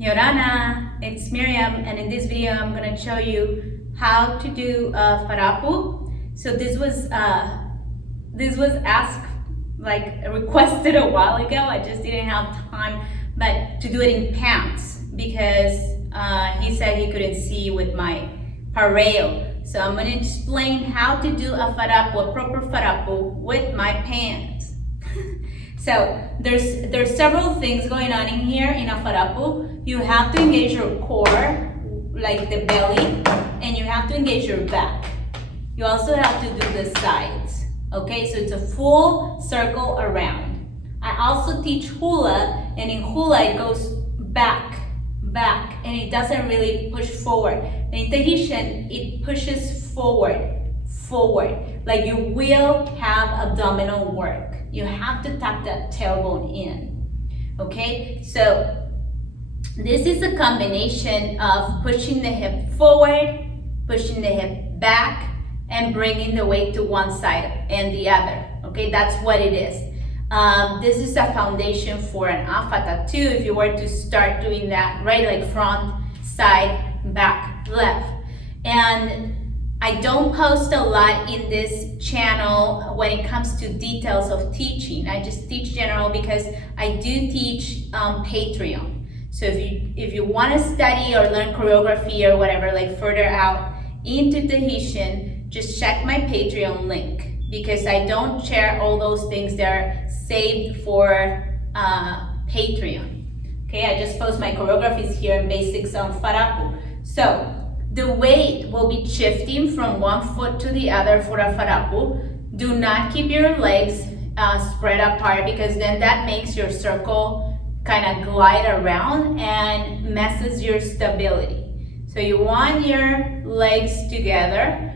Yorana, it's Myriam, and in this video I'm going to show you how to do faarapu. So this was asked, like requested a while ago. I just didn't have time, but to do it in pants because he said he couldn't see with my pareo. So I'm going to explain how to do a faarapu, a proper faarapu with my pants. So there's several things going on in here in a faarapu. You have to engage your core, like the belly, and you have to engage your back. You also have to do the sides, okay? So it's a full circle around. I also teach hula, and in hula it goes back, and it doesn't really push forward. And in Tahitian, it pushes forward. Like you will have abdominal work. You have to tuck that tailbone in, okay? So this is a combination of pushing the hip forward, pushing the hip back, and bringing the weight to one side and the other, okay? That's what it is. This is a foundation for an awhata too, if you were to start doing that, right? Like front, side, back, left. And I don't post a lot in this channel when it comes to details of teaching. I just teach general because I do teach Patreon. So if you want to study or learn choreography or whatever, like further out into Tahitian, just check my Patreon link because I don't share all those things that are saved for Patreon. Okay, I just post my choreographies here and basics on faarapu. So the weight will be shifting from one foot to the other for a faarapu. Do not keep your legs spread apart because then that makes your circle kind of glide around and messes your stability. So you want your legs together,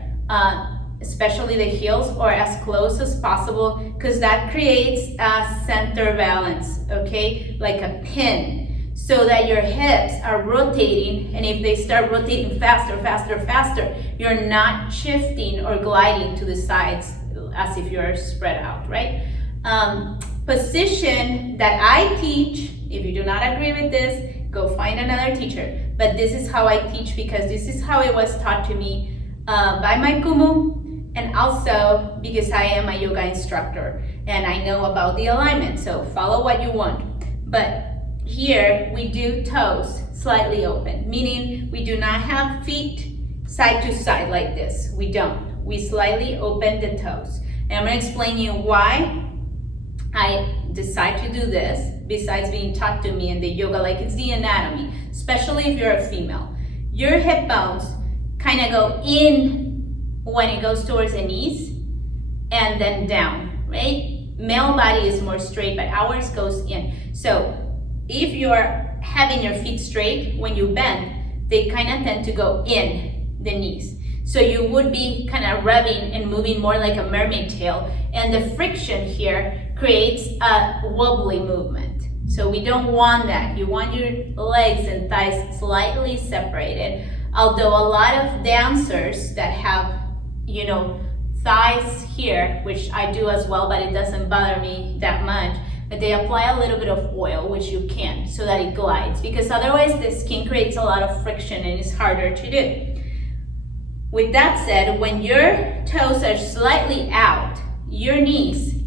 especially the heels, or as close as possible because that creates a center balance, okay? Like a pin. So that your hips are rotating, and if they start rotating faster, you're not shifting or gliding to the sides as if you're spread out, right? Position that I teach, if you do not agree with this, go find another teacher. But this is how I teach because this is how it was taught to me by my kumu, and also because I am a yoga instructor and I know about the alignment. So follow what you want. But here we do toes slightly open, meaning we do not have feet side to side like this. We don't. We slightly open the toes. And I'm going to explain you why I decide to do this besides being taught to me in the yoga, like it's the anatomy, especially if you're a female. Your hip bones kind of go in when it goes towards the knees and then down, right? Male body is more straight, but ours goes in. So if you're having your feet straight, when you bend, they kind of tend to go in the knees. So you would be kind of revving and moving more like a mermaid tail. And the friction here creates a wobbly movement. So we don't want that. You want your legs and thighs slightly separated. Although a lot of dancers that have, you know, thighs here, which I do as well, but it doesn't bother me that much, but they apply a little bit of oil, which you can, so that it glides, because otherwise the skin creates a lot of friction and it's harder to do. With that said, when your toes are slightly out, your knees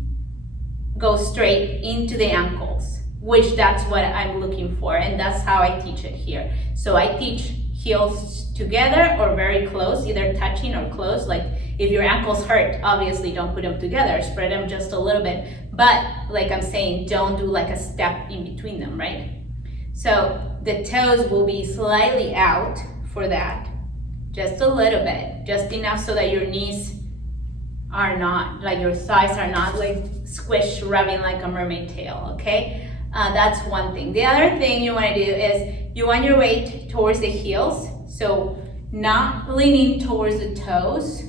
go straight into the ankles, which that's what I'm looking for, and that's how I teach it here. So I teach heels together or very close, either touching or close. Like if your ankles hurt, obviously don't put them together, spread them just a little bit. But like I'm saying, don't do like a step in between them, right? So the toes will be slightly out for that, just a little bit, just enough so that your knees are not, like your thighs are not like squished, rubbing like a mermaid tail, okay? That's one thing. The other thing you want to do is you want your weight towards the heels, so not leaning towards the toes,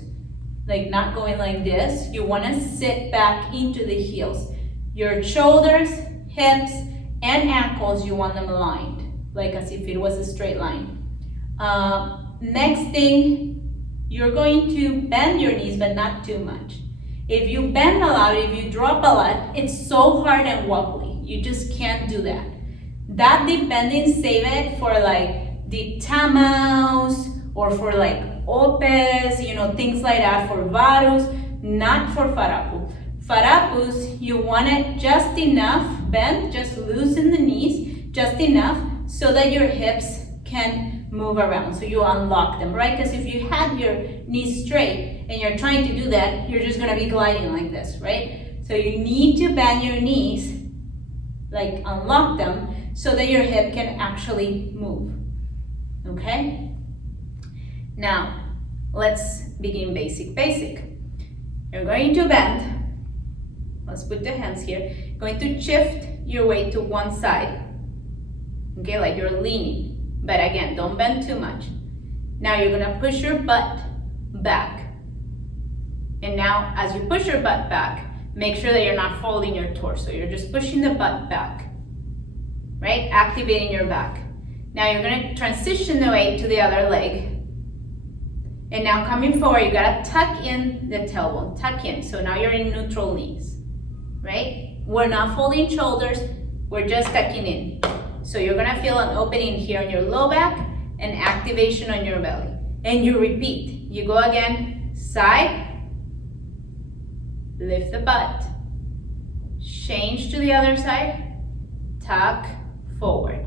like not going like this. You want to sit back into the heels. Your shoulders, hips, and ankles, you want them aligned, like as if it was a straight line. Next thing, you're going to bend your knees, but not too much. If you bend a lot, if you drop a lot, it's so hard and wobbly. You just can't do that. That depending, save it for like the tamaus or for like opes, you know, things like that, for varus, not for faarapu. Faarapus, you want it just enough bent, just loosen the knees, just enough so that your hips can move around. So you unlock them, right? Because if you had your knees straight and you're trying to do that, you're just gonna be gliding like this, right? So you need to bend your knees, like unlock them, so that your hip can actually move, okay? Now, let's begin basic. You're going to bend. Let's put the hands here. Going to shift your weight to one side, okay, like you're leaning. But again, don't bend too much. Now you're gonna push your butt back. And now, as you push your butt back, make sure that you're not folding your torso. You're just pushing the butt back, right? Activating your back. Now you're gonna transition the weight to the other leg. And now coming forward, you gotta tuck in the tailbone, tuck in. So now you're in neutral knees, right? We're not folding shoulders, we're just tucking in. So you're gonna feel an opening here on your low back and activation on your belly. And you repeat. You go again, side, lift the butt, change to the other side, tuck, forward.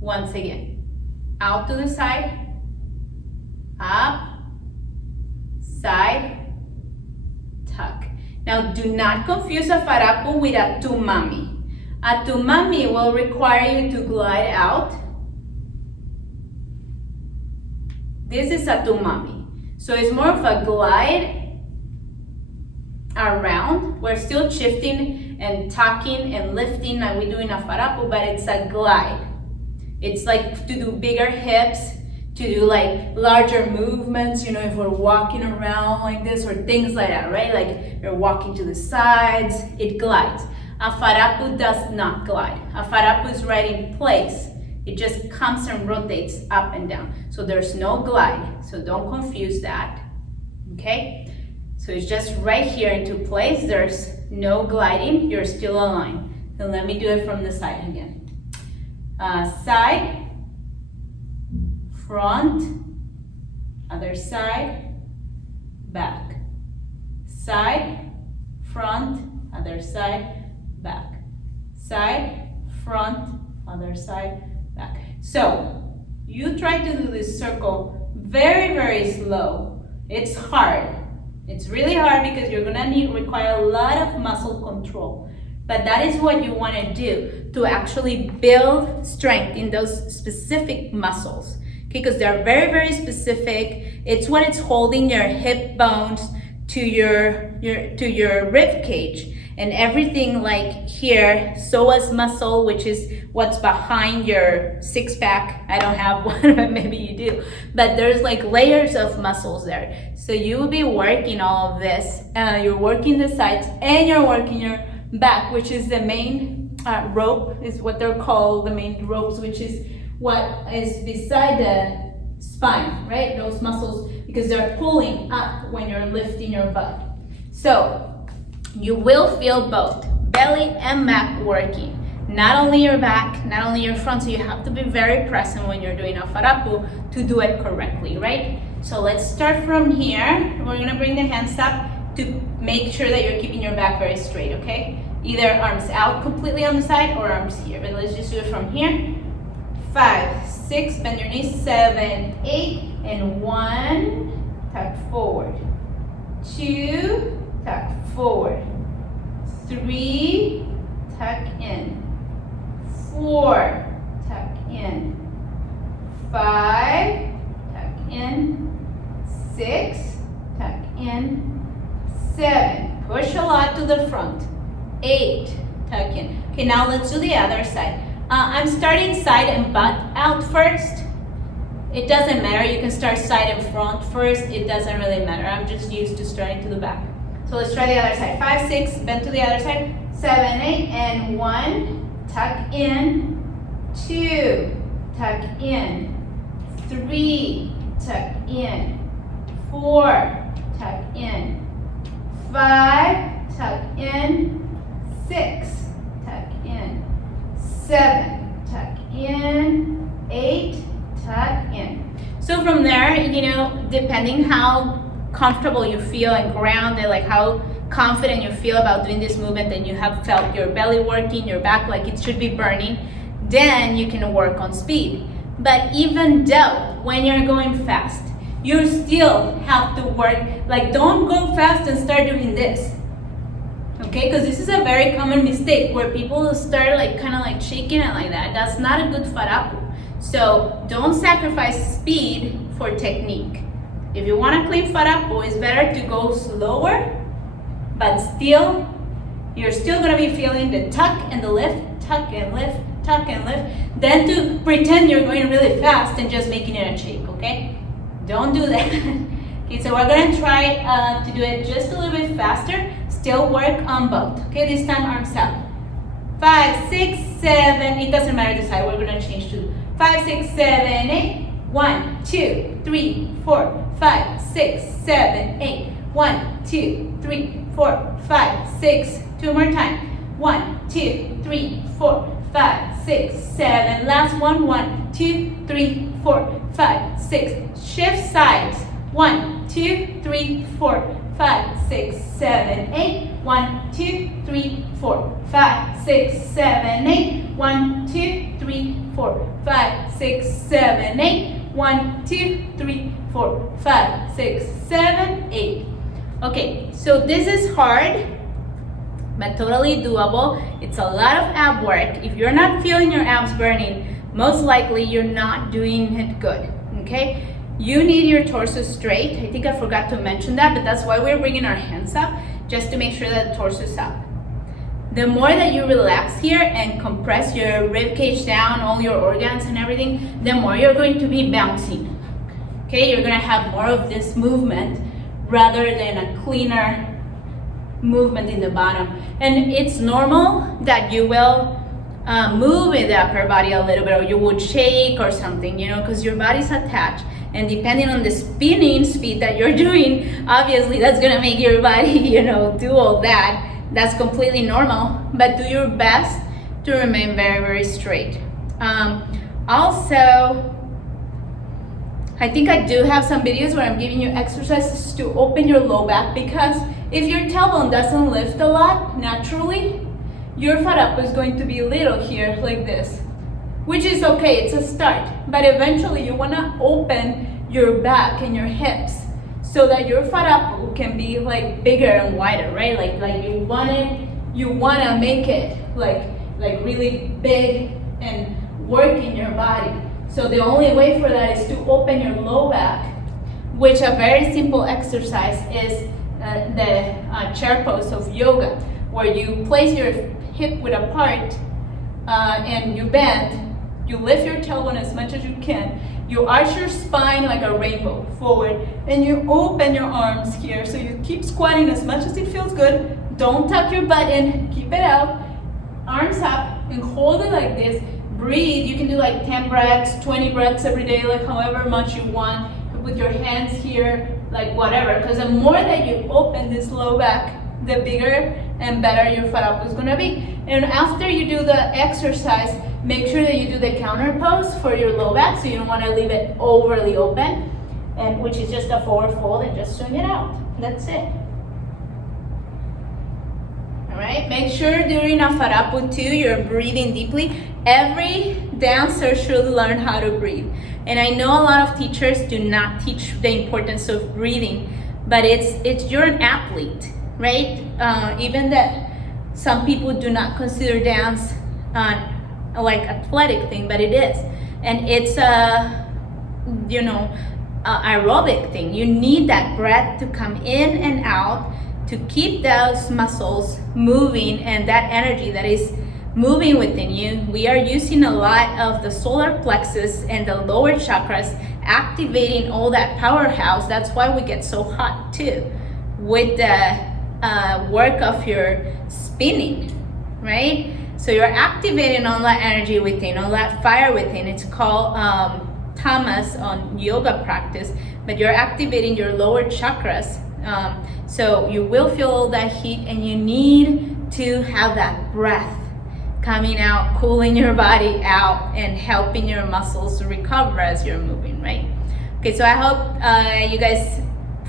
Once again, out to the side, up, side, tuck. Now do not confuse a faarapu with a tumami. A tumami will require you to glide out. This is a tumami. So it's more of a glide around. We're still shifting and tucking and lifting like we do in a faarapu, but it's a glide. It's like to do bigger hips, to do like larger movements, you know, if we're walking around like this or things like that, right? Like you're walking to the sides, it glides. A faarapu does not glide. A faarapu is right in place. It just comes and rotates up and down. So there's no glide. So don't confuse that, okay? So it's just right here into place. There's no gliding. You're still aligned. So let me do it from the side again. Side, front, other side, back. Side, front, other side, back. Side, front, other side, back. So you try to do this circle very slow. It's hard. It's really hard because you're gonna require a lot of muscle control. But that is what you wanna do to actually build strength in those specific muscles. Okay, because they're very specific. It's what it's holding your hip bones to your rib cage. And everything like here, psoas muscle, which is what's behind your six pack. I don't have one, but maybe you do. But there's like layers of muscles there. So you will be working all of this. You're working the sides and you're working your back, which is the main rope, is what they're called, the main ropes, which is what is beside the spine, right? Those muscles, because they're pulling up when you're lifting your butt. So you will feel both belly and back working. Not only your back, not only your front, so you have to be very present when you're doing a faarapu to do it correctly, right? So let's start from here. We're gonna bring the hands up to make sure that you're keeping your back very straight, okay? Either arms out completely on the side or arms here, but let's just do it from here. 5, 6, bend your knees, 7, 8, and 1, tuck forward. 2, tuck forward. 3, tuck in. 4, tuck in. 5, tuck in. 6, tuck in. 7, push a lot to the front. 8, tuck in. Okay, now let's do the other side. I'm starting side and butt out first. It doesn't matter, you can start side and front first. It doesn't really matter. I'm just used to starting to the back. So let's try the other side. 5, 6, bend to the other side. 7, 8, and 1, tuck in. 2, tuck in. 3, tuck in. 4, tuck in. 5, tuck in. 6, tuck in. 7, depending how comfortable you feel and grounded, like how confident you feel about doing this movement, and you have felt your belly working, your back like it should be burning, then you can work on speed. But even though when you're going fast, you still have to work, like don't go fast and start doing this. Okay, because this is a very common mistake where people start like kind of like shaking it like that. That's not a good faarapu. So don't sacrifice speed for technique. If you want a clean faarapu, it's better to go slower, but still, you're still gonna be feeling the tuck and the lift, tuck and lift, tuck and lift, than to pretend you're going really fast and just making it a shake, okay? Don't do that. Okay, so we're gonna try to do it just a little bit faster. Still work on both. Okay, this time arms out. 5, 6, 7. It doesn't matter the side. We're gonna change to 5, 6, 7, 8. 1, 2, 3, 4, 5, 6, 7, 8. 1, 2, 3, 4, 5, 6. Two more times. 1, 2, 3, 4, 5, 6, 7. Last one. 1, 2, 3, 4, 5, 6. Shift sides. 1, 2, 3, 4, 5, 6, 7, 8. 1, 2, 3, 4, 5, 6, 7, 8. 1, 2, 3, 4, 5, 6, 7, 8. 1, 2, 3, 4, 5, 6, 7, 8. Okay, so this is hard, but totally doable. It's a lot of ab work. If you're not feeling your abs burning, most likely you're not doing it good, okay? You need your torso straight. I think I forgot to mention that, but that's why we're bringing our hands up, just to make sure that the torso is up. The more that you relax here and compress your rib cage down, all your organs and everything, the more you're going to be bouncing. Okay, you're gonna have more of this movement rather than a cleaner movement in the bottom. And it's normal that you will move in the upper body a little bit, or you would shake or something, because your body's attached. And depending on the spinning speed that you're doing, obviously that's gonna make your body, do all that. That's completely normal, but do your best to remain very, very straight. Also, I think I do have some videos where I'm giving you exercises to open your low back, because if your tailbone doesn't lift a lot naturally, your faarapu is going to be little here like this, which is okay, it's a start. But eventually you wanna open your back and your hips so that your faarapu can be like bigger and wider, right? Like you wanna make it like really big and work in your body. So the only way for that is to open your low back, which a very simple exercise is the chair pose of yoga, where you place your hip width apart and you bend, you lift your tailbone as much as you can, you arch your spine like a rainbow forward, and you open your arms here. So you keep squatting as much as it feels good. Don't tuck your butt in, keep it out, arms up, and hold it like this. Breathe. You can do like 10 breaths, 20 breaths every day, like however much you want. You put your hands here, like whatever, because the more that you open this low back, the bigger and better your faarapu is gonna be. And after you do the exercise, make sure that you do the counter pose for your low back, so you don't wanna leave it overly open, and which is just a forward fold and just swing it out. That's it. All right, make sure during a faarapu too, you're breathing deeply. Every dancer should learn how to breathe. And I know a lot of teachers do not teach the importance of breathing, but you're an athlete, right? Even that some people do not consider dance like athletic thing, but it is. And it's a, aerobic thing. You need that breath to come in and out to keep those muscles moving and that energy that is moving within you. We are using a lot of the solar plexus and the lower chakras, activating all that powerhouse. That's why we get so hot too, with the work of your spinning, right? So you're activating all that energy within, all that fire within. It's called tamas on yoga practice, but you're activating your lower chakras. So you will feel all that heat, and you need to have that breath coming out, cooling your body out, and helping your muscles recover as you're moving, right? Okay, so I hope you guys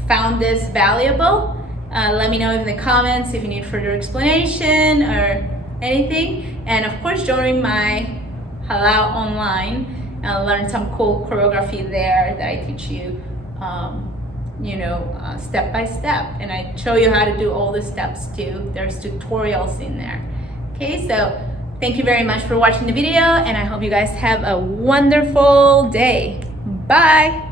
found this valuable. Let me know in the comments if you need further explanation or anything. And of course, join my Halau online and learn some cool choreography there that I teach you, step by step. And I show you how to do all the steps too. There's tutorials in there. Okay, so thank you very much for watching the video, and I hope you guys have a wonderful day. Bye.